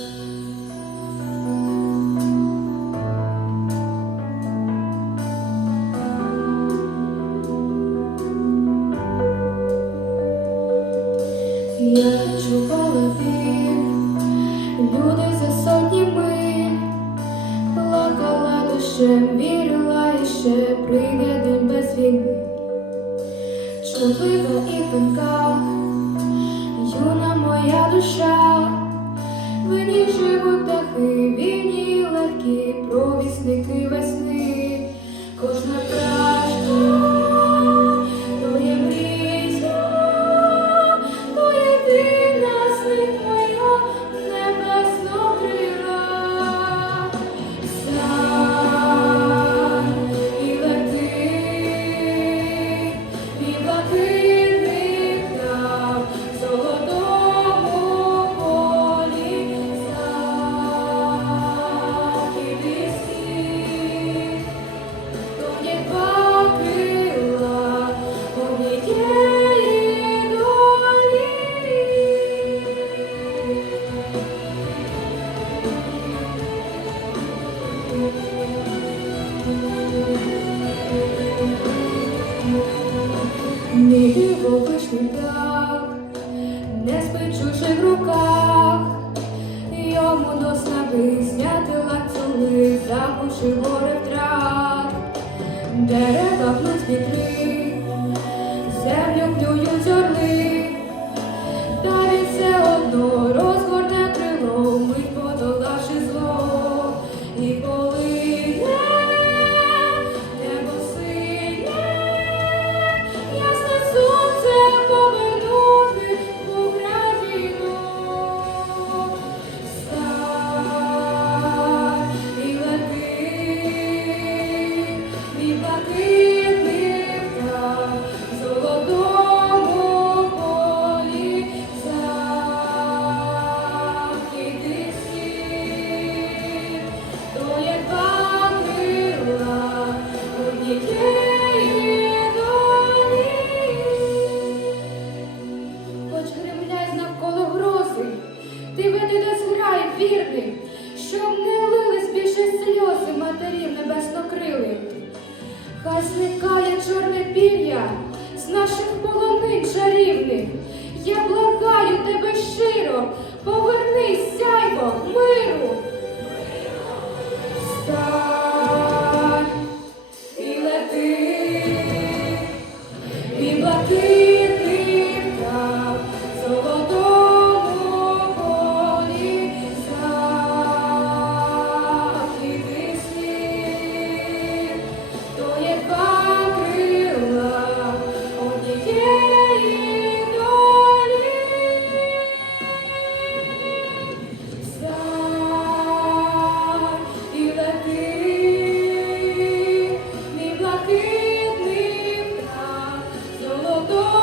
Я біль, люди за плакала душем, вірила, і ще без війни. Чоловіка і юна моя душа, в ній живуть птахи, вільні, легкі, провісники весни, Мій дивовижний птах не спить чужих руках, йому до снаги зняти ланцюги, запушив гори втрат, ти веди до зграй вірних, щоб не лились більше сльози матерів небеснокрилих. Хай зникає чорне пір'я з наших полонин чарівних. Я благаю тебе щиро, повернись, сяйво, миру. todo